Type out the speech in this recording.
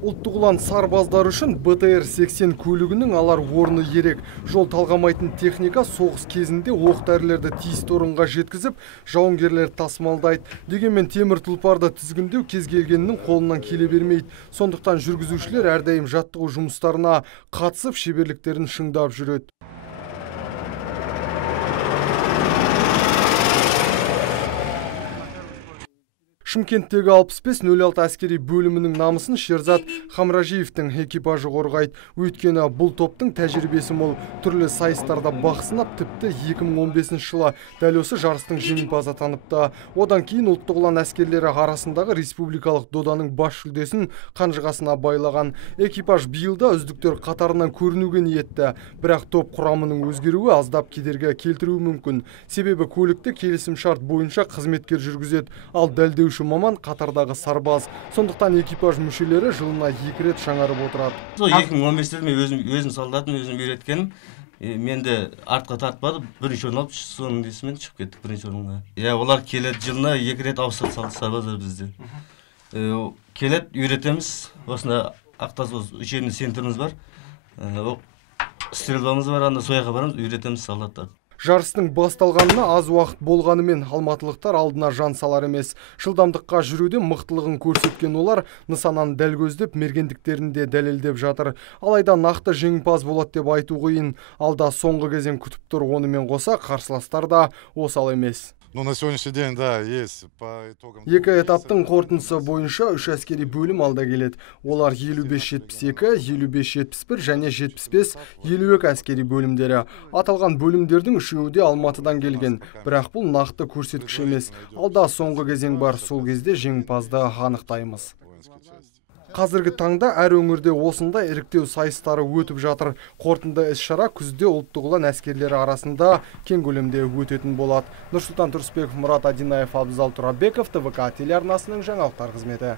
Ұлттық ұлан сарбаздар үшін БТР-80 көлігінің алар орны ерек. Жол талғамайтын техника соғыс кезінде оқ-дәрілерді тиісті орынға жеткізіп, жауынгерлер тасымалдайды. Дегенмен темір тұлпарды тізгіндеу кез келгеннің қолынан келе бермейді. Сондықтан жүргізушілер әрдайым жаттығу жұмыстарына қатысып, шеберліктерін шыңдап жүреді. Шымкенттегі 65-06 әскери бөлімінің намысын Шерзат Хамражиевтің экипажы қорғайды. Өйткені бұл топтың тәжірибесі мол, түрлі сайыстарда бақ сынап, тіпті 2015 жылы дәл осы жарыстың жеңімпазы атаныпты. Одан кейін ұлттық ұлан әскерлері арасындағы республикалық доданың бас жүлдесін қанжығасына байлаған. Экипаж биылда үздіктер қатарынан көрінуге ниетті, бірақ топ құрамының өзгеруі аздап кедергі келтіруі мүмкін. Себебі көлікті келісімшарт бойынша қызметкер жүргізеді, ал дәлдеуші маман қатардағы сарбаз. Сондықтан экипаж мүшелері жылына 2 рет жаңарып отырады. 2015-те мен өзім солдатым, өзім үйреткенім. Менде артқа тартпады, бірінші орын алып, соның десімен шығып кеттік бірінші орынға. Олар келеді, жылына 2 рет ауысады сарбаздар бізде. Келеді, үйретеміз. Осында Ақтас учебный центріміз бар. Стрельбамыз бар, анда сояққа барамыз, үйретеміз солдаттарды. Жарыстың басталғанына аз уақыт болғанымен алматылықтар алдына жан салар емес. Жылдамдыққа жүруде мықтылығын көрсеткен олар нысананы дәл көздеп, мергендіктерін де дәлелдеп жатыр. Алайда нақты жеңімпаз болады деп айту қиын. Алда соңғы кезең күтіп тұр, онымен қоса қарсыластар да осал емес. На сегодняшний день, да, есть. Екі этаптың қорытындысы бойынша 3 әскери бөлім алда келеді. Олар 55-72, 55-71 және 75-52 әскери бөлімдері. Аталған бөлімдердің үшеуі де Алматыдан келген. Бірақ бұл нақты көрсеткіш емес. Алда соңғы кезең бар, сол кезде жеңімпазды анықтаймыз. Қазіргі таңда әр өңірде осындай іріктеу сайыстары өтіп жатыр. Қорытынды іс-шара күзде ұлттық ұлан әскерлері арасында кең көлемде өтетін болады. Нұрсұлтан Тұрысбеков, Мұрат Адинаев, Абзал Турабеков, ТВК телеарнасының жаңалықтар қызметі.